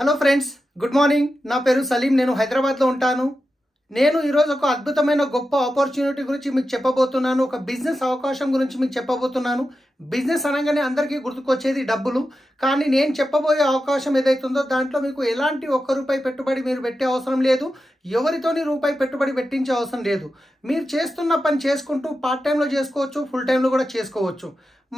Hello friends, good morning. నా పేరు సలీం. నేను హైదరాబాద్లో ఉంటాను. నేను ఈరోజు ఒక అద్భుతమైన గొప్ప ఆపర్చునిటీ గురించి మీకు చెప్పబోతున్నాను. ఒక బిజినెస్ అవకాశం గురించి మీకు చెప్పబోతున్నాను. బిజినెస్ అనగానే అందరికీ గుర్తుకొచ్చేది డబ్బులు. కానీ నేను చెప్పబోయే అవకాశం ఏదైతుందో దాంట్లో మీకు ఎలాంటి ₹1 పెట్టుబడి మీరు పెట్టే అవసరం లేదు. ఎవరితోని రూపాయి పెట్టుబడి పెట్టించే అవసరం లేదు. మీరు చేస్తున్న పని చేసుకుంటూ పార్ట్ టైంలో చేసుకోవచ్చు, ఫుల్ టైంలో కూడా చేసుకోవచ్చు.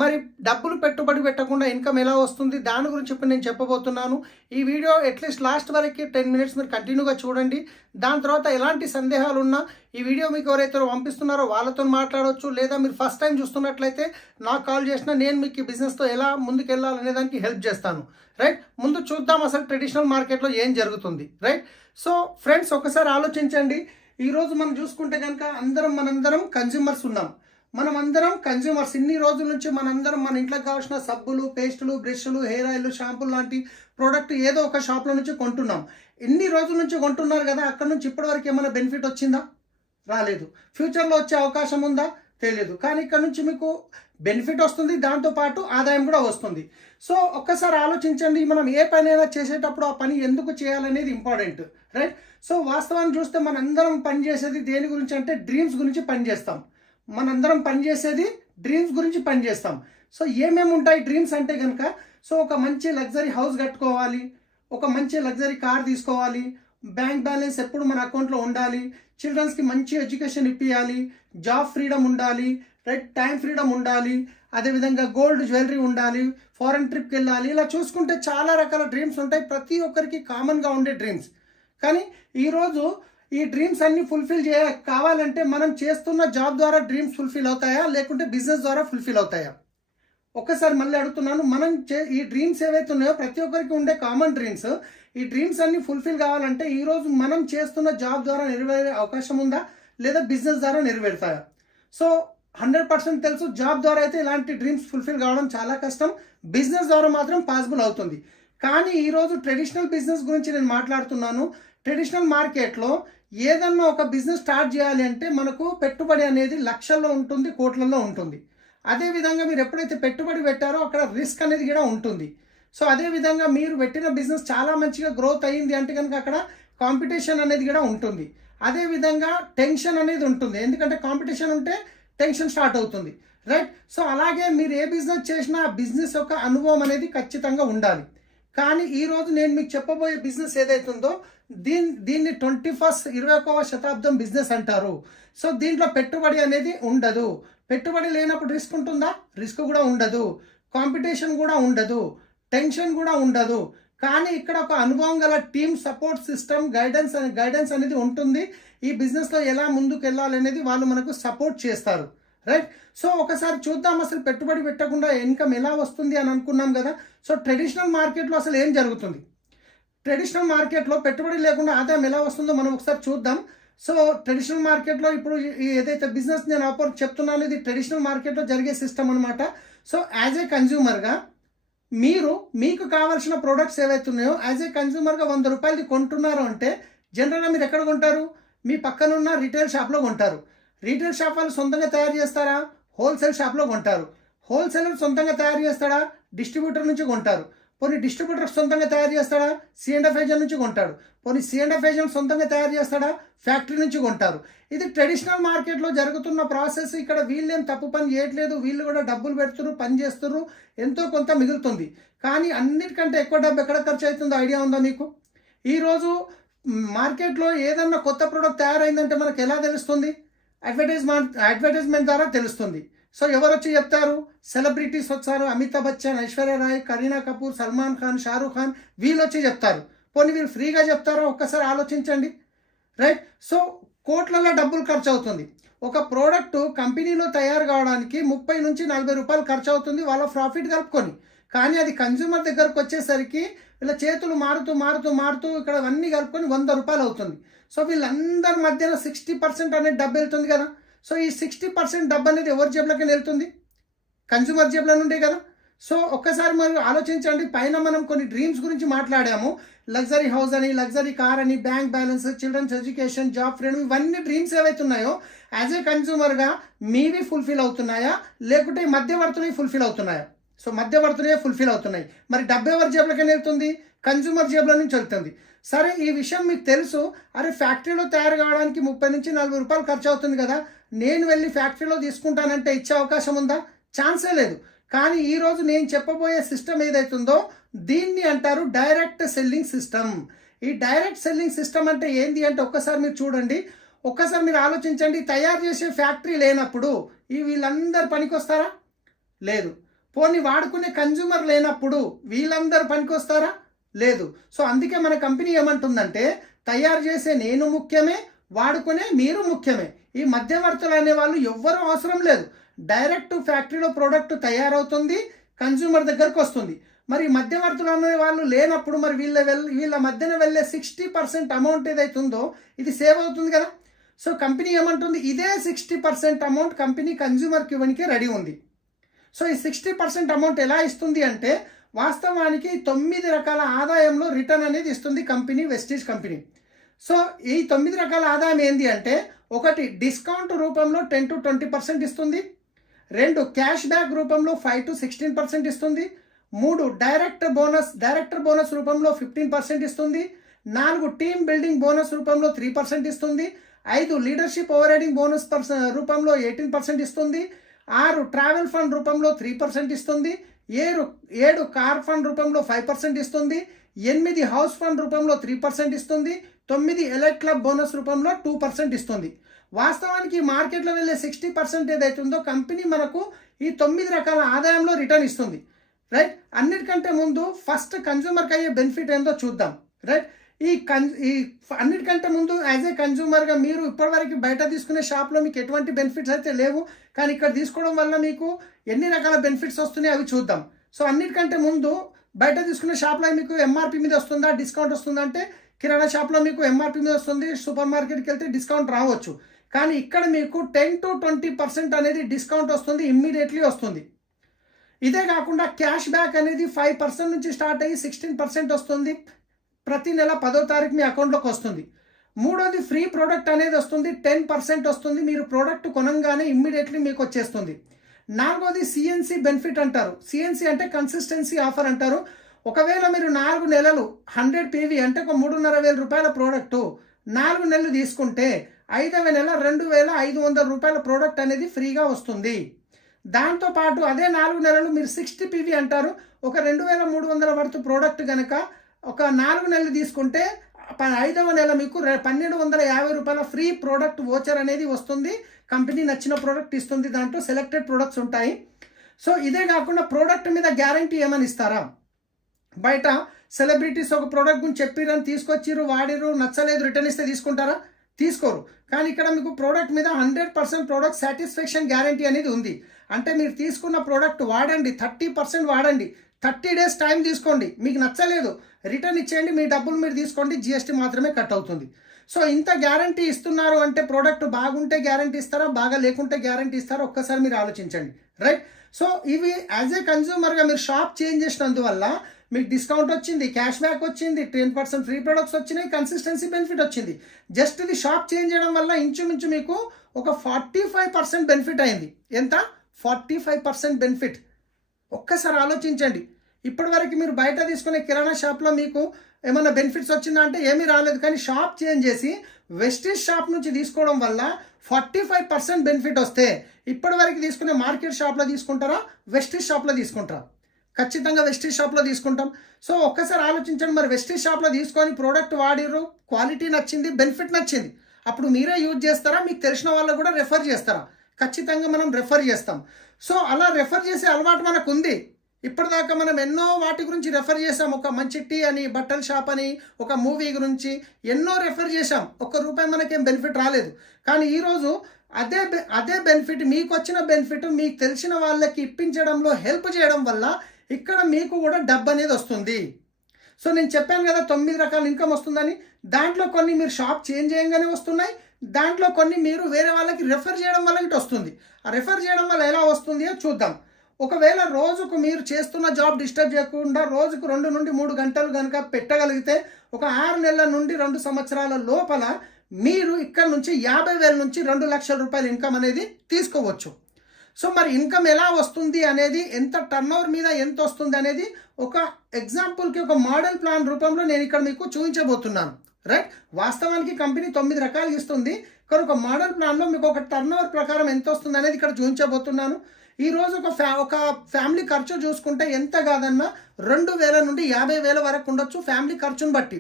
మరి డబ్బులు పెట్టుబడి పెట్టకుండా ఇన్కమ్ ఎలా వస్తుంది, దాని గురించి ఇప్పుడు నేను చెప్పబోతున్నాను. ఈ వీడియో అట్లీస్ట్ లాస్ట్ వరకు 10 మినిట్స్ మీరు కంటిన్యూగా చూడండి. దాని తర్వాత ఎలాంటి సందేహాలు ఉన్నా ఈ వీడియో మీకు ఎవరైతే పంపిస్తున్నారో వాళ్ళతో మాట్లాడవచ్చు. లేదా మీరు ఫస్ట్ టైం చూస్తున్నట్లయితే నాకు కాల్ చేసినా నేను మీకు ఈ బిజినెస్తో ఎలా ముందుకు వెళ్ళాలనే దానికి హెల్ప్ చేస్తాను. రైట్, ముందు చూద్దాం అసలు ట్రెడిషనల్ మార్కెట్లో ఏం జరుగుతుంది. రైట్, సో ఫ్రెండ్స్ ఒకసారి ఆలోచించండి. ఈరోజు మనం చూసుకుంటే కనుక మనందరం కన్జ్యూమర్స్ ఉన్నాం. మనం అందరం కన్జ్యూమర్స్. ఇన్ని రోజుల నుంచి మనందరం మన ఇంట్లోకి కావాల్సిన సబ్బులు, పేస్టులు, బ్రష్లు, హెయిర్ ఆయిల్, షాంపూలు లాంటి ప్రోడక్ట్ ఏదో ఒక షాప్లో నుంచి కొంటున్నాం. ఇన్ని రోజుల నుంచి కొంటున్నారు కదా, అక్కడ నుంచి ఇప్పటివరకు ఏమైనా బెనిఫిట్ వచ్చిందా? రాలేదు. ఫ్యూచర్లో వచ్చే అవకాశం ఉందా? తెలియదు. కానీ ఇక్కడ నుంచి మీకు బెనిఫిట్ వస్తుంది, దాంతోపాటు ఆదాయం కూడా వస్తుంది. సో ఒక్కసారి ఆలోచించండి, మనం ఏ పని అయినా చేసేటప్పుడు ఆ పని ఎందుకు చేయాలనేది ఇంపార్టెంట్. రైట్, సో వాస్తవాన్ని చూస్తే మనందరం పనిచేసేది దేని గురించి అంటే డ్రీమ్స్ గురించి పనిచేస్తాం. మనందరం పనిచేసేది డ్రీమ్స్ గురించి పనిచేస్తాం. సో ఏమేమి ఉంటాయి డ్రీమ్స్ అంటే కనుక, సో ఒక మంచి లగ్జరీ హౌస్ కట్టుకోవాలి, ఒక మంచి లగ్జరీ కార్ తీసుకోవాలి, బ్యాంక్ బ్యాలెన్స్ ఎప్పుడు మన అకౌంట్లో ఉండాలి, చిల్డ్రన్స్కి మంచి ఎడ్యుకేషన్ ఇప్పించాలి, జాబ్ ఫ్రీడమ్ ఉండాలి, రైట్, టైం ఫ్రీడమ్ ఉండాలి, అదేవిధంగా గోల్డ్ జ్యువెలరీ ఉండాలి, ఫారెన్ ట్రిప్కి వెళ్ళాలి. ఇలా చూసుకుంటే చాలా రకాల డ్రీమ్స్ ఉంటాయి, ప్రతి ఒక్కరికి కామన్గా ఉండే డ్రీమ్స్. కానీ ఈరోజు ఈ డ్రీమ్స్ అన్ని ఫుల్ఫిల్ కావాలంటే మనం చేస్తున్న జాబ్ ద్వారా డ్రీమ్స్ ఫుల్ఫిల్ అవుతాయా, లేకుంటే బిజినెస్ ద్వారా ఫుల్ఫిల్ అవుతాయా? ఒక్కసారి మళ్ళీ అడుగుతున్నాను. ఈ డ్రీమ్స్ ఏవైతే ఉన్నాయో ప్రతి ఒక్కరికి ఉండే కామన్ డ్రీమ్స్, ఈ డ్రీమ్స్ అన్ని ఫుల్ఫిల్ కావాలంటే ఈరోజు మనం చేస్తున్న జాబ్ ద్వారా నెరవేరే అవకాశం ఉందా, లేదా బిజినెస్ ద్వారా నెరవేరుతాయా? సో 100% తెలుసు, జాబ్ ద్వారా అయితే ఇలాంటి డ్రీమ్స్ ఫుల్ఫిల్ కావడం చాలా కష్టం. బిజినెస్ ద్వారా మాత్రం పాసిబుల్ అవుతుంది. కానీ ఈరోజు ట్రెడిషనల్ బిజినెస్ గురించి నేను మాట్లాడుతున్నాను. ట్రెడిషనల్ మార్కెట్లో ఏదన్నా ఒక బిజినెస్ స్టార్ట్ చేయాలి అంటే మనకు పెట్టుబడి అనేది లక్షల్లో ఉంటుంది, కోట్లలో ఉంటుంది. అదేవిధంగా మీరు ఎప్పుడైతే పెట్టుబడి పెట్టారో అక్కడ రిస్క్ అనేది కూడా ఉంటుంది. సో అదేవిధంగా మీరు పెట్టిన బిజినెస్ చాలా మంచిగా గ్రోత్ అయ్యింది అంటే కనుక అక్కడ కాంపిటీషన్ అనేది కూడా ఉంటుంది. అదేవిధంగా టెన్షన్ అనేది ఉంటుంది, ఎందుకంటే కాంపిటీషన్ ఉంటే టెన్షన్ స్టార్ట్ అవుతుంది. రైట్, సో అలాగే మీరు ఏ బిజినెస్ చేసినా ఆ బిజినెస్ యొక్క అనుభవం అనేది ఖచ్చితంగా ఉండాలి. కానీ ఈరోజు నేను మీకు చెప్పబోయే బిజినెస్ ఏదైతుందో దీన్ని 21వ శతాబ్దం బిజినెస్ అంటారు. సో దీంట్లో పెట్టుబడి అనేది ఉండదు. పెట్టుబడి లేనప్పుడు రిస్క్ ఉంటుందా? రిస్క్ కూడా ఉండదు, కాంపిటీషన్ కూడా ఉండదు, టెన్షన్ కూడా ఉండదు. కానీ ఇక్కడ ఒక అనుభవం గల టీమ్, సపోర్ట్ సిస్టమ్, గైడెన్స్ అనేది ఉంటుంది. ఈ బిజినెస్లో ఎలా ముందుకు వెళ్ళాలనేది వాళ్ళు మనకు సపోర్ట్ చేస్తారు. రైట్, సో ఒకసారి చూద్దాం అసలు పెట్టుబడి పెట్టకుండా ఇన్కమ్ ఎలా వస్తుంది అని అనుకున్నాం కదా. సో ట్రెడిషనల్ మార్కెట్లో అసలు ఏం జరుగుతుంది, ట్రెడిషనల్ మార్కెట్లో పెట్టుబడి లేకుండా ఆదాయం ఎలా వస్తుందో మనం ఒకసారి చూద్దాం. సో ట్రెడిషనల్ మార్కెట్లో ఇప్పుడు ఏదైతే బిజినెస్ నేను చెప్తున్నాను ఇది ట్రెడిషనల్ మార్కెట్లో జరిగే సిస్టమ్ అనమాట. సో యాజ్ ఏ కన్జ్యూమర్గా మీకు కావాల్సిన ప్రోడక్ట్స్ ఏవైతే ఉన్నాయో యాజ్ ఏ కన్జ్యూమర్గా ₹100 కొంటున్నారు అంటే జనరల్గా మీరు ఎక్కడ కొంటారు? మీ పక్కనున్న రీటైల్ షాప్లో కొంటారు. రీటైల్ షాప్ వాళ్ళు సొంతంగా తయారు చేస్తారా? హోల్సేల్ షాప్లో కొంటారు. హోల్సేలర్ సొంతంగా తయారు చేస్తాడా? డిస్ట్రిబ్యూటర్ నుంచి కొంటారు. పోనీ డిస్ట్రిబ్యూటర్ సొంతంగా తయారు చేస్తాడా? C&F ఏజెంట్ నుంచి కొంటాడు. పోనీ C&F ఏజెంట్ సొంతంగా తయారు చేస్తాడా? ఫ్యాక్టరీ నుంచి కొంటారు. ఇది ట్రెడిషనల్ మార్కెట్లో జరుగుతున్న ప్రాసెస్. ఇక్కడ వీళ్ళేం తప్పు పని చేయట్లేదు, వీళ్ళు కూడా డబ్బులు పెడుతున్నారు, పని చేస్తున్నారు, ఎంతో కొంత మిగులుతుంది. కానీ అన్నిటికంటే ఎక్కువ డబ్బు ఎక్కడ ఖర్చు అవుతుందో ఐడియా ఉందా మీకు? ఈరోజు మార్కెట్లో ఏదన్నా కొత్త ప్రోడక్ట్ తయారైందంటే మనకు ఎలా తెలుస్తుంది? అడ్వర్టైజ్మెంట్ ద్వారా తెలుస్తుంది. సో ఎవరు వచ్చి చెప్తారు? సెలబ్రిటీస్ వచ్చారు, అమితాబ్ బచ్చన్, ఐశ్వర్య రాయ్, కరీనా కపూర్, సల్మాన్ ఖాన్, షారూఖ్ ఖాన్, వీళ్ళు వచ్చి చెప్తారు. పోనీ వీళ్ళు ఫ్రీగా చెప్తారో ఒక్కసారి ఆలోచించండి. రైట్, సో కోట్లలో డబ్బులు ఖర్చు అవుతుంది. ఒక ప్రోడక్ట్ కంపెనీలో తయారు కావడానికి ₹30 నుంచి ₹40 ఖర్చు అవుతుంది, వాళ్ళ ప్రాఫిట్ కలుపుకొని. కానీ అది కన్జ్యూమర్ దగ్గరకు వచ్చేసరికి వీళ్ళ చేతులు మారుతూ ఇక్కడ అన్నీ కలుపుకొని ₹100 అవుతుంది. సో వీళ్ళందరి మధ్యన 60% అనేది డబ్బు వెళ్తుంది కదా. సో ఈ 60% డబ్బు అనేది ఎవరి జేబులోకి వెళ్తుంది? కన్జ్యూమర్ జేబులో నుండే కదా. సో ఒక్కసారి మనం ఆలోచించండి. పైన మనం కొన్ని డ్రీమ్స్ గురించి మాట్లాడాము, లగ్జరీ హౌస్ అని, లగ్జరీ కార్ అని, bank balance, children's education, job freedom, ఇవన్నీ డ్రీమ్స్ ఏవైతే ఉన్నాయో యాజ్ ఏ కన్జ్యూమర్గా మీవి ఫుల్ఫిల్ అవుతున్నాయా, లేకుంటే మధ్యవర్తులు ఫుల్ఫిల్ అవుతున్నాయా? సో మధ్యవర్తులే ఫుల్ఫిల్ అవుతున్నాయి. మరి డబ్బు ఎవరి జేబులకైనా వెళ్తుంది? కన్జ్యూమర్ జేబుల నుంచి వెళ్తుంది. సరే, ఈ విషయం మీకు తెలుసు. అరే, ఫ్యాక్టరీలో తయారు కావడానికి 30 నుంచి 40 రూపాయలు ఖర్చు అవుతుంది కదా, నేను వెళ్ళి ఫ్యాక్టరీలో తీసుకుంటానంటే ఇచ్చే అవకాశం ఉందా? ఛాన్సే లేదు. కానీ ఈరోజు నేను చెప్పబోయే సిస్టమ్ ఏదైతుందో దీన్ని అంటారు డైరెక్ట్ సెల్లింగ్ సిస్టమ్. ఈ డైరెక్ట్ సెల్లింగ్ సిస్టమ్ అంటే ఏంటి అంటే ఒక్కసారి మీరు చూడండి, ఒక్కసారి మీరు ఆలోచించండి. తయారు చేసే ఫ్యాక్టరీ లేనప్పుడు వీళ్ళందరూ పనికొస్తారా? లేదు. పోనీ వాడుకునే కన్జ్యూమర్ లేనప్పుడు వీళ్ళందరూ పనికొస్తారా? లేదు. సో అందుకే మన కంపెనీ ఏమంటుందంటే తయారు చేసే నేను ముఖ్యమే, వాడుకునే మీరు ముఖ్యమే. ఈ మధ్యవర్తులు అనే వాళ్ళు ఎవ్వరూ అవసరం లేదు. డైరెక్ట్ ఫ్యాక్టరీలో ప్రోడక్ట్ తయారవుతుంది, కన్జ్యూమర్ దగ్గరకు వస్తుంది. మరి మధ్యవర్తులు అనే వాళ్ళు లేనప్పుడు మరి వీళ్ళ మధ్యన వెళ్ళే 60% అమౌంట్ ఏదైతుందో ఇది సేవ్ అవుతుంది కదా. సో కంపెనీ ఏమంటుంది, ఇదే 60% అమౌంట్ కంపెనీ కన్జ్యూమర్కి ఇవ్వడానికి రెడీ ఉంది. సో ఈ 60% అమౌంట్ ఎలా ఇస్తుంది అంటే వాస్తవానికి 9 రకాల ఆదాయంలో రిటర్న్ అనేది ఇస్తుంది కంపెనీ, వెస్టీజ్ కంపెనీ. సో ఈ 9 రకాల ఆదాయం ఏంటి అంటే, ఒకటి డిస్కౌంట్ రూపంలో 10 to 20% ఇస్తుంది. 2 క్యాష్ బ్యాక్ రూపంలో 5 to 16% ఇస్తుంది. 3 డైరెక్టర్ బోనస్ రూపంలో 15% ఇస్తుంది. 4 టీమ్ బిల్డింగ్ బోనస్ రూపంలో 3% ఇస్తుంది. 5 లీడర్షిప్ ఓవర్ రైడింగ్ బోనస్ రూపంలో 18% ఇస్తుంది. 6 ట్రావెల్ ఫండ్ రూపంలో 3% ఇస్తుంది. 7 కార్ ఫండ్ రూపంలో 5% ఇస్తుంది. 8 హౌస్ ఫండ్ రూపంలో 3% ఇస్తుంది. 9 ఎలైట్ క్లబ్ బోనస్ రూపంలో 2% ఇస్తుంది. వాస్తవానికి మార్కెట్లో వెళ్ళే 60% ఏదైతుందో కంపెనీ మనకు ఈ 9 రకాల ఆదాయంలో రిటర్న్ ఇస్తుంది. రైట్. అన్నిటికంటే ముందు ఫస్ట్ కన్జ్యూమర్కి అయ్యే బెనిఫిట్ ఏందో చూద్దాం. రైట్. ఈ అన్నిటికంటే ముందు యాజ్ ఏ కన్జ్యూమర్గా మీరు ఇప్పటివరకు బయట తీసుకునే షాప్లో మీకు ఎటువంటి బెనిఫిట్స్ అయితే లేవు, కానీ ఇక్కడ తీసుకోవడం వల్ల మీకు ఎన్ని రకాల బెనిఫిట్స్ వస్తున్నాయి అవి చూద్దాం. సో అన్నిటికంటే ముందు బయట తీసుకునే షాప్లో మీకు ఎంఆర్పి మీద వస్తుందా, డిస్కౌంట్ వస్తుందా అంటే కిరాణా షాప్లో మీకు ఎంఆర్పి మీద వస్తుంది, సూపర్ మార్కెట్కి వెళ్తే డిస్కౌంట్ రావచ్చు. కానీ ఇక్కడ మీకు 10 to 20% అనేది డిస్కౌంట్ వస్తుంది, ఇమ్మీడియట్లీ వస్తుంది. ఇదే కాకుండా క్యాష్ బ్యాక్ అనేది 5% నుంచి స్టార్ట్ అయ్యి 16% వస్తుంది. ప్రతి నెల 10వ తారీఖు మీ అకౌంట్లోకి వస్తుంది. 3వది ఫ్రీ ప్రోడక్ట్ అనేది వస్తుంది, 10% వస్తుంది. మీరు ప్రోడక్ట్ కొనంగానే ఇమ్మీడియట్లీ మీకు వచ్చేస్తుంది. 4వది సిఎన్సి బెనిఫిట్ అంటారు. సిఎన్సి అంటే కన్సిస్టెన్సీ ఆఫర్ అంటారు. ఒకవేళ మీరు 4 నెలలు 100 PV అంటే ఒక 3,500 రూపాయల ప్రోడక్టు 4 నెలలు తీసుకుంటే 5వ నెల 2,500 రూపాయల ప్రోడక్ట్ అనేది ఫ్రీగా వస్తుంది. దాంతోపాటు అదే 4 నెలలు మీరు 60 PV అంటారు. ఒక 2,300 వర్త్ ప్రోడక్ట్ కనుక ఒక 4 నెలలు తీసుకుంటే 5వ నెల మీకు 1,250 రూపాయల ఫ్రీ ప్రోడక్ట్ వోచర్ అనేది వస్తుంది. కంపెనీ నచ్చిన ప్రోడక్ట్ ఇస్తుంది, దాంట్లో సెలెక్టెడ్ ప్రోడక్ట్స్ ఉంటాయి. సో ఇదే కాకుండా ప్రోడక్ట్ మీద గ్యారంటీ ఏమని ఇస్తారా? బయట సెలబ్రిటీస్ ఒక ప్రోడక్ట్ గురించి చెప్పిరని తీసుకొచ్చిర్రు, వాడిరు, నచ్చలేదు, రిటర్న్ ఇస్తే తీసుకుంటారా? తీసుకోరు. కానీ ఇక్కడ మీకు ప్రోడక్ట్ మీద 100% ప్రోడక్ట్ సాటిస్ఫాక్షన్ గ్యారంటీ అనేది ఉంది. అంటే మీరు తీసుకున్న ప్రోడక్ట్ వాడండి, 30% వాడండి, 30 days టైం తీసుకోండి, మీకు నచ్చలేదు రిటర్న్ ఇచ్చేయండి, మీ డబ్బులు మీరు తీసుకోండి, GST మాత్రమే కట్ అవుతుంది. సో ఇంత గ్యారంటీ ఇస్తున్నారు అంటే ప్రోడక్ట్ బాగుంటే గ్యారంటీ ఇస్తారా, బాగా లేకుంటే గ్యారంటీ ఇస్తారా? ఒక్కసారి మీరు ఆలోచించండి. రైట్. సో ఇవి యాజ్ ఏ కన్జ్యూమర్గా మీరు షాప్ చేంజ్ చేసినందువల్ల మీకు డిస్కౌంట్ వచ్చింది, క్యాష్ బ్యాక్ వచ్చింది, 10% ఫ్రీ ప్రొడక్ట్స్ వచ్చినాయి, కన్సిస్టెన్సీ బెనిఫిట్ వచ్చింది. జస్ట్ ఇది షాప్ చేంజ్ చేయడం వల్ల ఇంచుమించు మీకు ఒక 45% బెనిఫిట్ అయింది. ఎంత? 45% బెనిఫిట్. ఒక్కసారి ఆలోచించండి. ఇప్పటివరకు మీరు బయట తీసుకునే కిరాణా షాప్లో మీకు ఏమైనా బెనిఫిట్స్ వచ్చిందా అంటే ఏమీ రాలేదు. కానీ షాప్ చేంజ్ చేసి వెస్టీజ్ షాప్ నుంచి తీసుకోవడం వల్ల 45% బెనిఫిట్ వస్తే ఇప్పటివరకు తీసుకునే మార్కెట్ షాప్లో తీసుకుంటారా, వెస్టీజ్ షాప్లో తీసుకుంటారా? ఖచ్చితంగా వెస్టీజ్ షాప్లో తీసుకుంటాం. సో ఒక్కసారి ఆలోచించండి. మరి వెస్టీజ్ షాప్లో తీసుకొని ప్రోడక్ట్ వాడిర్రు, క్వాలిటీ నచ్చింది, బెనిఫిట్ నచ్చింది, అప్పుడు మీరే యూజ్ చేస్తారా, మీకు తెలిసిన వాళ్ళు కూడా రెఫర్ చేస్తారా? ఖచ్చితంగా మనం రెఫర్ చేస్తాం. సో అలా రెఫర్ చేసే అలవాటు మనకు ఉంది. ఇప్పటిదాకా మనం ఎన్నో వాటి గురించి రెఫర్ చేసాం. ఒక మంచి టీ అని, బట్టల షాప్ అని, ఒక మూవీ గురించి ఎన్నో రెఫర్ చేసాం. ₹1 మనకేం బెనిఫిట్ రాలేదు. కానీ ఈరోజు అదే బెనిఫిట్, మీకు వచ్చిన బెనిఫిట్ మీకు తెలిసిన వాళ్ళకి ఇప్పించడంలో హెల్ప్ చేయడం వల్ల ఇక్కడ మీకు కూడా డబ్బు అనేది వస్తుంది. సో నేను చెప్పాను కదా 9 రకాల ఇన్కమ్ వస్తుందని. దాంట్లో కొన్ని మీరు షాప్ చేంజ్ చేయగానే వస్తున్నాయి, దాంట్లో కొన్ని మీరు వేరే వాళ్ళకి రెఫర్ చేయడం వల్ల ఇటు వస్తుంది. ఆ రెఫర్ చేయడం వల్ల ఎలా వస్తుంది చూద్దాం. ఒకవేళ రోజుకు మీరు చేస్తున్న జాబ్ డిస్టర్బ్ చేయకుండా రోజుకు 2 నుండి 3 గంటలు కనుక పెట్టగలిగితే ఒక 6 నెలల నుండి 2 సంవత్సరాల లోపల మీరు ఇక్కడ నుంచి 50,000 నుంచి 2 లక్షల రూపాయల ఇన్కమ్ అనేది తీసుకోవచ్చు. సో మరి ఇన్కమ్ ఎలా వస్తుంది అనేది, ఎంత టర్న్ ఓవర్ మీద ఎంత వస్తుంది అనేది ఒక ఎగ్జాంపుల్కి ఒక మోడల్ ప్లాన్ రూపంలో నేను ఇక్కడ మీకు చూపించబోతున్నాను. రైట్, వాస్తవానికి కంపెనీ 9 రకాలు ఇస్తుంది, కానీ ఒక మోడల్ ప్లాన్లో మీకు ఒక టర్న్ ఓవర్ ప్రకారం ఎంత వస్తుంది అనేది ఇక్కడ చూపించబోతున్నాను. ఈరోజు ఒక ఫ్యామిలీ ఖర్చు చూసుకుంటే ఎంత కాదన్నా 2,000 నుండి 50,000 వరకు ఉండొచ్చు, ఫ్యామిలీ ఖర్చును బట్టి,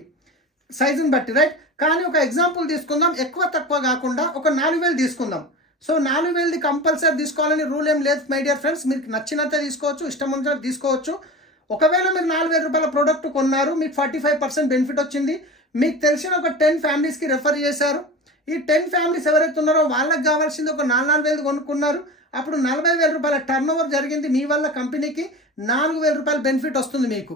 సైజుని బట్టి. రైట్, కానీ ఒక ఎగ్జాంపుల్ తీసుకుందాం, ఎక్కువ తక్కువ కాకుండా ఒక 4,000 తీసుకుందాం. సో 4,000ది కంపల్సరీ తీసుకోవాలని రూల్ ఏం లేదు మై డియర్ ఫ్రెండ్స్. మీకు నచ్చినంత తీసుకోవచ్చు, ఇష్టం ఉన్నంత తీసుకోవచ్చు. ఒకవేళ మీరు 4,000 రూపాయల ప్రోడక్ట్ కొన్నారు, మీకు 45% బెనిఫిట్ వచ్చింది, మీకు తెలిసిన ఒక 10 ఫ్యామిలీస్కి రెఫర్ చేశారు. ఈ 10 ఫ్యామిలీస్ ఎవరైతే ఉన్నారో వాళ్ళకి కావాల్సింది ఒక 4,000 కొనుక్కున్నారు, అప్పుడు 40,000 రూపాయల టర్న్ ఓవర్ జరిగింది. మీ వల్ల కంపెనీకి 4,000 రూపాయల బెనిఫిట్ వస్తుంది. మీకు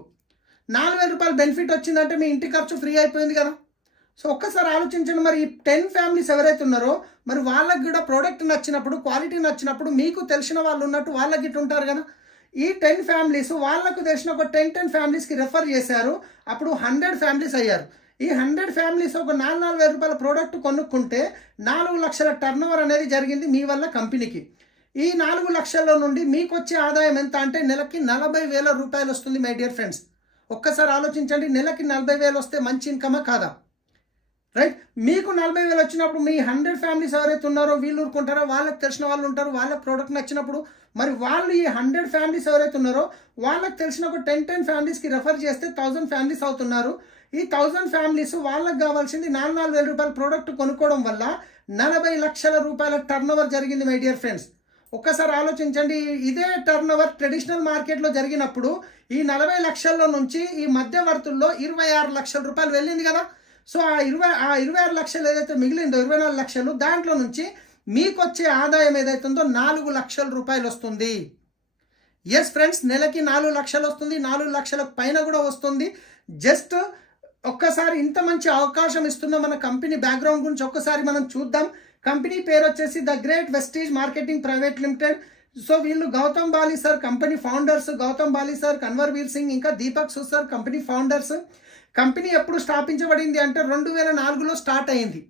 4,000 రూపాయల బెనిఫిట్ వచ్చిందంటే మీ ఇంటి ఖర్చు ఫ్రీ అయిపోయింది కదా. సో ఒక్కసారి ఆలోచించండి, మరి ఈ 10 ఫ్యామిలీస్ ఎవరైతే ఉన్నారో మరి వాళ్ళకి కూడా ప్రోడక్ట్ నచ్చినప్పుడు, క్వాలిటీ నచ్చినప్పుడు, మీకు తెలిసిన వాళ్ళు ఉన్నట్టు వాళ్ళకి ఇటు ఉంటారు కదా. ఈ 10 ఫ్యామిలీస్ వాళ్ళకు తెలిసిన ఒక 10 ఫ్యామిలీస్కి రెఫర్ చేశారు, అప్పుడు 100 ఫ్యామిలీస్ అయ్యారు. ఈ 100 ఫ్యామిలీస్ ఒక 4,000 రూపాయల ప్రోడక్ట్ కొనుక్కుంటే 4 లక్షల టర్న్ ఓవర్ అనేది జరిగింది మీ వల్ల కంపెనీకి. ఈ 4 లక్షల నుండి మీకు వచ్చే ఆదాయం ఎంత అంటే నెలకి 40,000 రూపాయలు వస్తుంది మై డియర్ ఫ్రెండ్స్. ఒక్కసారి ఆలోచించండి, నెలకి 40,000 వస్తే మంచి ఇన్కమా కాదా? రైట్, మీకు 40,000 వచ్చినప్పుడు మీ 100 ఫ్యామిలీస్ ఎవరైతే ఉన్నారో వీళ్ళు ఊరుకుంటారో, వాళ్ళకి తెలిసిన వాళ్ళు ఉంటారు, వాళ్ళకి ప్రోడక్ట్ నచ్చినప్పుడు మరి వాళ్ళు ఈ 100 ఫ్యామిలీస్ ఎవరైతే ఉన్నారో వాళ్ళకి తెలిసిన ఒక 10 ఫ్యామిలీస్కి రెఫర్ చేస్తే 1,000 ఫ్యామిలీస్ అవుతున్నారు. ఈ 1,000 ఫ్యామిలీస్ వాళ్ళకి కావాల్సింది 4,000 రూపాయల ప్రోడక్ట్ కొనుక్కోవడం వల్ల 40 లక్షల రూపాయల టర్న్ ఓవర్ జరిగింది మై డియర్ ఫ్రెండ్స్. ఒక్కసారి ఆలోచించండి, ఇదే టర్న్ ఓవర్ ట్రెడిషనల్ మార్కెట్లో జరిగినప్పుడు ఈ 40 లక్షల్లో నుంచి ఈ మధ్యవర్తుల్లో 26 లక్షల రూపాయలు వెళ్ళింది కదా. సో ఆ 26 లక్షలు ఏదైతే మిగిలిందో 24 లక్షలు, దాంట్లో నుంచి మీకు వచ్చే ఆదాయం ఏదైతే ఉందో 4 లక్షల రూపాయలు వస్తుంది. ఎస్ ఫ్రెండ్స్, నెలకి 4 లక్షలు వస్తుంది, 4 లక్షల పైన కూడా వస్తుంది. జస్ట్ ఒక్కసారి ఇంత మంచి అవకాశం ఇస్తున్న మన కంపెనీ బ్యాక్గ్రౌండ్ గురించి ఒక్కసారి మనం చూద్దాం. కంపెనీ పేరు వచ్చేసి the great Vestige marketing private limited. So వీళ్ళు Gautam Bali sir company founders, Gautam Bali sir, Kanwarbir Singh, ఇంకా Deepak Sood sir company founders. Company ఎప్పుడు స్థాపించబడింది అంటే 2004లో స్టార్ట్ అయింది,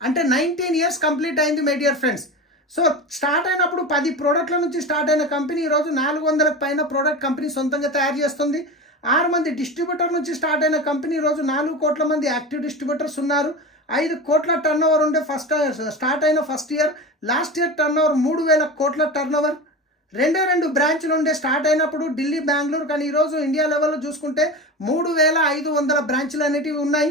అంటే 19 ఇయర్స్ కంప్లీట్ అయింది my dear friends. So start అయినప్పుడు 10 ప్రోడక్ట్ల నుంచి స్టార్ట్ అయిన కంపెనీ ఈరోజు 400కు పైన ప్రోడక్ట్ కంపెనీ సొంతంగా తయారు చేస్తుంది. 6 మంది డిస్ట్రిబ్యూటర్ నుంచి స్టార్ట్ అయిన కంపెనీ ఈరోజు 4 కోట్ల మంది యాక్టివ్ డిస్ట్రిబ్యూటర్స్ ఉన్నారు. 5 కోట్ల టర్న్ ఓవర్ ఉండే స్టార్ట్ అయిన first year. Last year turn over 3,000 కోట్ల టర్న్ ఓవర్. 2 బ్రాంచ్లు ఉండే స్టార్ట్ అయినప్పుడు ఢిల్లీ, బెంగళూరు, కానీ ఈరోజు ఇండియా లెవెల్లో చూసుకుంటే 3,500 బ్రాంచ్లు అనేటివి ఉన్నాయి.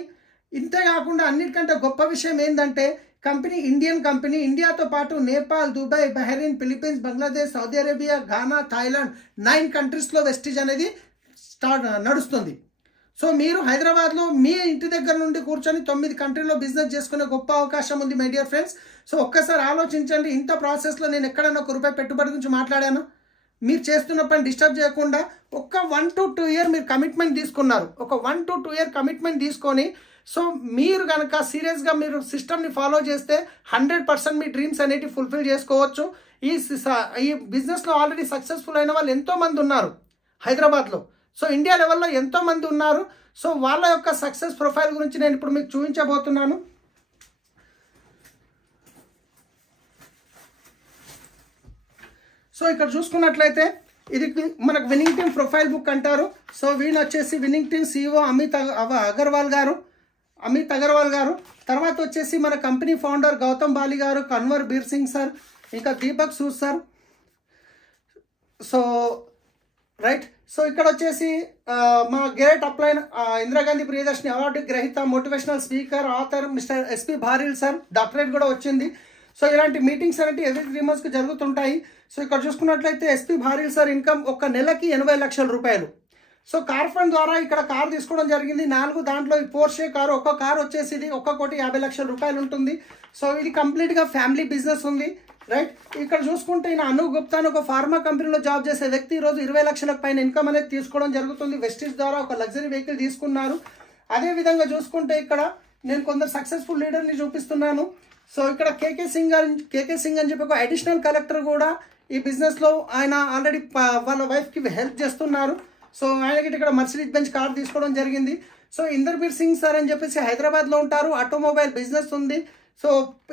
ఇంతేకాకుండా అన్నిటికంటే గొప్ప విషయం ఏంటంటే కంపెనీ ఇండియన్ కంపెనీ, ఇండియాతో పాటు Nepal, Dubai, Bahrain, Philippines, Bangladesh, Saudi Arabia, Ghana, Thailand 9 కంట్రీస్లో వెస్టీజ్ అనేది నడుస్తుంది. సో మీరు హైదరాబాద్లో మీ ఇంటి దగ్గర నుండి కూర్చొని 9 కంట్రీలో బిజినెస్ చేసుకునే గొప్ప అవకాశం ఉంది మై డియర్ ఫ్రెండ్స్. సో ఒక్కసారి ఆలోచించండి, ఇంత ప్రాసెస్లో నేను ఎక్కడైనా ₹1 పెట్టుబడి గురించి మాట్లాడాను? మీరు చేస్తున్న పని డిస్టర్బ్ చేయకుండా ఒక 1 to 2 ఇయర్ మీరు కమిట్మెంట్ తీసుకున్నారు. ఒక 1 to 2 ఇయర్ కమిట్మెంట్ తీసుకొని సో మీరు కనుక సీరియస్గా మీరు సిస్టమ్ని ఫాలో చేస్తే 100% మీ డ్రీమ్స్ అనేవి ఫుల్ఫిల్ చేసుకోవచ్చు. ఈ బిజినెస్లో ఆల్రెడీ సక్సెస్ఫుల్ అయిన వాళ్ళు ఎంతోమంది ఉన్నారు హైదరాబాద్లో. సో ఇండియా లెవెల్లో ఎంతోమంది ఉన్నారు. సో వాళ్ళ యొక్క సక్సెస్ ప్రొఫైల్ గురించి నేను ఇప్పుడు మీకు చూపించబోతున్నాను. సో ఇక్కడ చూసుకున్నట్లయితే ఇది మనకు విన్నింగ్ టీమ్ ప్రొఫైల్ బుక్ అంటారు. సో వీళ్ళు వచ్చేసి winning team CEO Amit Agarwal గారు. తర్వాత వచ్చేసి మన కంపెనీ ఫౌండర్ గౌతమ్ బాలి గారు, కన్వర్వీర్ సింగ్ సార్, ఇంకా Deepak Sood sir. So right, so ఇక్కడ వచ్చేసి మా great upline Indira Gandhi Priyadarshini award గ్రహీత, motivational speaker, author mister SP భారీల్ sir, doctorate కూడా వచ్చింది. సో ఇలాంటి మీటింగ్స్ అనేవి ఎవ్రీ 3 monthsకి జరుగుతుంటాయి. సో ఇక్కడ చూసుకున్నట్లయితే SP భారీల్ సార్ ఇన్కమ్ ఒక నెలకి 80 లక్షల రూపాయలు. సో కార్ ఫండ్ ద్వారా ఇక్కడ కార్ తీసుకోవడం జరిగింది 4, దాంట్లో ఈ పోర్షే కారు, ఒక్క కార్ వచ్చేసి ఇది 1,50,00,000 రూపాయలు ఉంటుంది. సో ఇది కంప్లీట్గా ఫ్యామిలీ బిజినెస్ ఉంది. రైట్, ఇక్కడ చూసుకుంటే ఈయన అను గుప్తా అని ఒక ఫార్మా కంపెనీలో జాబ్ చేసే వ్యక్తి ఈరోజు 20 లక్షలకు పైన ఇన్కమ్ అనేది తీసుకోవడం జరుగుతుంది. వెస్టీజ్ ద్వారా ఒక లగ్జరీ వెహికల్ తీసుకున్నారు. అదేవిధంగా చూసుకుంటే ఇక్కడ నేను కొందరు సక్సెస్ఫుల్ లీడర్ని చూపిస్తున్నాను. సో ఇక్కడ కేకే సింగ్ అని చెప్పి ఒక అడిషనల్ కలెక్టర్ కూడా ఈ బిజినెస్లో ఆయన ఆల్రెడీ వాళ్ళ వైఫ్కి హెల్ప్ చేస్తున్నారు. సో ఆయనకి ఇక్కడ మర్సిడీస్ బెంచ్ కార్ తీసుకోవడం జరిగింది. సో ఇందర్బీర్ సింగ్ సార్ అని చెప్పేసి హైదరాబాద్లో ఉంటారు, ఆటోమొబైల్ బిజినెస్ ఉంది. సో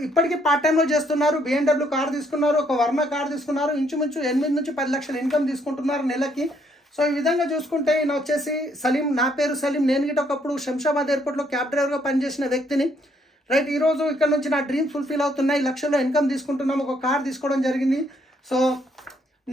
ఇప్పటికీ పార్ట్ టైంలో చేస్తున్నారు. BMW కార్ తీసుకున్నారు, ఒక వర్ణ కార్ తీసుకున్నారు, ఇంచుమించు 8 నుంచి 10 లక్షల ఇన్కమ్ తీసుకుంటున్నారు నెలకి. సో ఈ విధంగా చూసుకుంటే ఈయన వచ్చేసి సలీం. నా పేరు సలీం. నేను గిట్ట ఒకప్పుడు శంషాబాద్ ఎయిర్పోర్ట్లో క్యాబ్ డ్రైవర్గా పనిచేసిన వ్యక్తిని. రైట్, ఈరోజు ఇక్కడ నుంచి నా డ్రీమ్స్ ఫుల్ఫిల్ అవుతున్నాయి. లక్షల్లో ఇన్కమ్ తీసుకుంటున్నాం. ఒక కార్ తీసుకోవడం జరిగింది. సో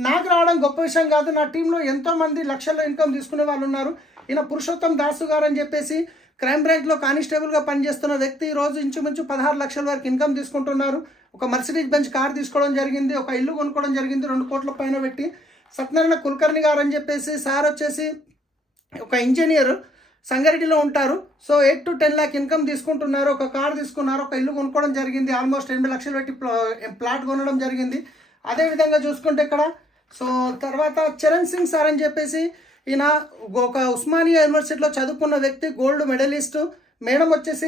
నాకు రావడం గొప్ప విషయం కాదు. నా టీంలో ఎంతోమంది లక్షల్లో ఇన్కమ్ తీసుకునే వాళ్ళు ఉన్నారు. ఈయన పురుషోత్తం దాసు గారు అని చెప్పేసి క్రైమ్ బ్రాంచ్లో కానిస్టేబుల్గా పనిచేస్తున్న వ్యక్తి ఈరోజు ఇంచుమించు 16 లక్షల వరకు ఇన్కమ్ తీసుకుంటున్నారు. ఒక మర్సిడీస్ బెంచ్ కార్ తీసుకోవడం జరిగింది, ఒక ఇల్లు కొనుక్కోవడం జరిగింది 2 కోట్ల పైన పెట్టి. సత్యనారాయణ కుల్కర్ణి గారు అని చెప్పేసి సార్ వచ్చేసి ఒక ఇంజనీర్, సంగారెడ్డిలో ఉంటారు. సో 8 to 10 లాక్ ఇన్కమ్ తీసుకుంటున్నారు. ఒక కార్ తీసుకున్నారు, ఒక ఇల్లు కొనుక్కోవడం జరిగింది. ఆల్మోస్ట్ 8 లక్షలు పెట్టి ప్లాట్ కొనడం జరిగింది. అదేవిధంగా చూసుకుంటే ఇక్కడ సో తర్వాత చరణ్ సింగ్ సార్ అని చెప్పేసి ఈయన ఒక ఉస్మానియా యూనివర్సిటీలో చదువుకున్న వ్యక్తి, గోల్డ్ మెడలిస్ట్. మేడం వచ్చేసి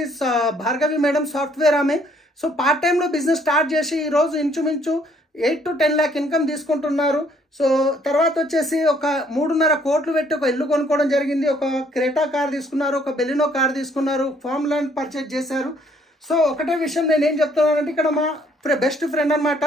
భార్గవి మేడం, సాఫ్ట్వేర్ ఆమె. సో పార్ట్ టైంలో బిజినెస్ స్టార్ట్ చేసి ఈరోజు ఇంచుమించు 8 to 10 లాక్ ఇన్కమ్ తీసుకుంటున్నారు. సో తర్వాత వచ్చేసి ఒక 3.5 కోట్లు పెట్టి ఒక ఇల్లు కొనుక్కోవడం జరిగింది. ఒక క్రెటా కార్ తీసుకున్నారు, ఒక బెలినో కార్ తీసుకున్నారు, ఫార్మ్ ల్యాండ్ పర్చేజ్ చేశారు. సో ఒకటే విషయం నేను ఏం చెప్తున్నానంటే, ఇక్కడ మా బెస్ట్ ఫ్రెండ్ అనమాట.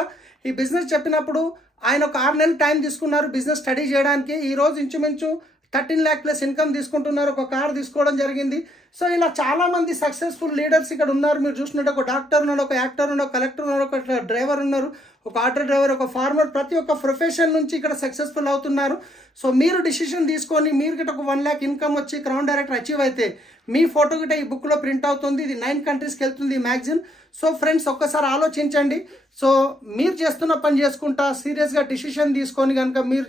ఈ బిజినెస్ చెప్పినప్పుడు ఆయన ఒక 6 నెలలు టైం తీసుకున్నారు బిజినెస్ స్టడీ చేయడానికి. ఈరోజు ఇంచుమించు 13 లాక్ ప్లస్ ఇన్కమ్ తీసుకుంటున్నారు. ఒక కార్ తీసుకోవడం జరిగింది. సో ఇలా చాలామంది సక్సెస్ఫుల్ లీడర్స్ ఇక్కడ ఉన్నారు. మీరు చూసినట్టు ఒక డాక్టర్ ఉన్నాడు, ఒక యాక్టర్ ఉన్నాడు, ఒక కలెక్టర్ ఉన్నాడు, ఒక డ్రైవర్ ఉన్నారు, ఒక ఆటో డ్రైవర్, ఒక ఫార్మర్. ప్రతి ఒక్క ప్రొఫెషన్ నుంచి ఇక్కడ సక్సెస్ఫుల్ అవుతున్నారు. సో మీరు డిసిషన్ తీసుకొని మీరు గిట్ట ఒక 1 లాక్ ఇన్కమ్ వచ్చి క్రౌన్ డైరెక్టర్ అచీవ్ అయితే మీ ఫోటో గిట్ట ఈ బుక్లో ప్రింట్ అవుతుంది. ఇది 9 కంట్రీస్కి వెళ్తుంది ఈ మ్యాగజైన్. సో ఫ్రెండ్స్ ఒక్కసారి ఆలోచించండి. సో మీరు చేస్తున్న పని చేసుకుంటా సీరియస్గా డిసిషన్ తీసుకొని కనుక మీరు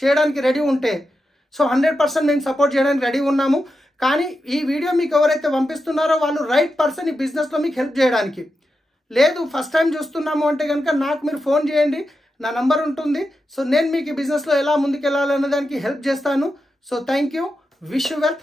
చేయడానికి రెడీ ఉంటే సో 100% మేము సపోర్ట్ చేయడానికి రెడీ ఉన్నాము. కానీ ఈ వీడియో మీకు ఎవరైతే పంపిస్తున్నారో వాళ్ళు రైట్ పర్సన్ ఈ బిజినెస్లో మీకు హెల్ప్ చేయడానికి. లేదు ఫస్ట్ టైం చూస్తున్నాము అంటే కనుక నాకు మీరు ఫోన్ చేయండి, నా నంబర్ ఉంటుంది. సో నేను మీకు ఈ బిజినెస్లో ఎలా ముందుకెళ్ళాలనే దానికి హెల్ప్ చేస్తాను. So thank you, wish you well.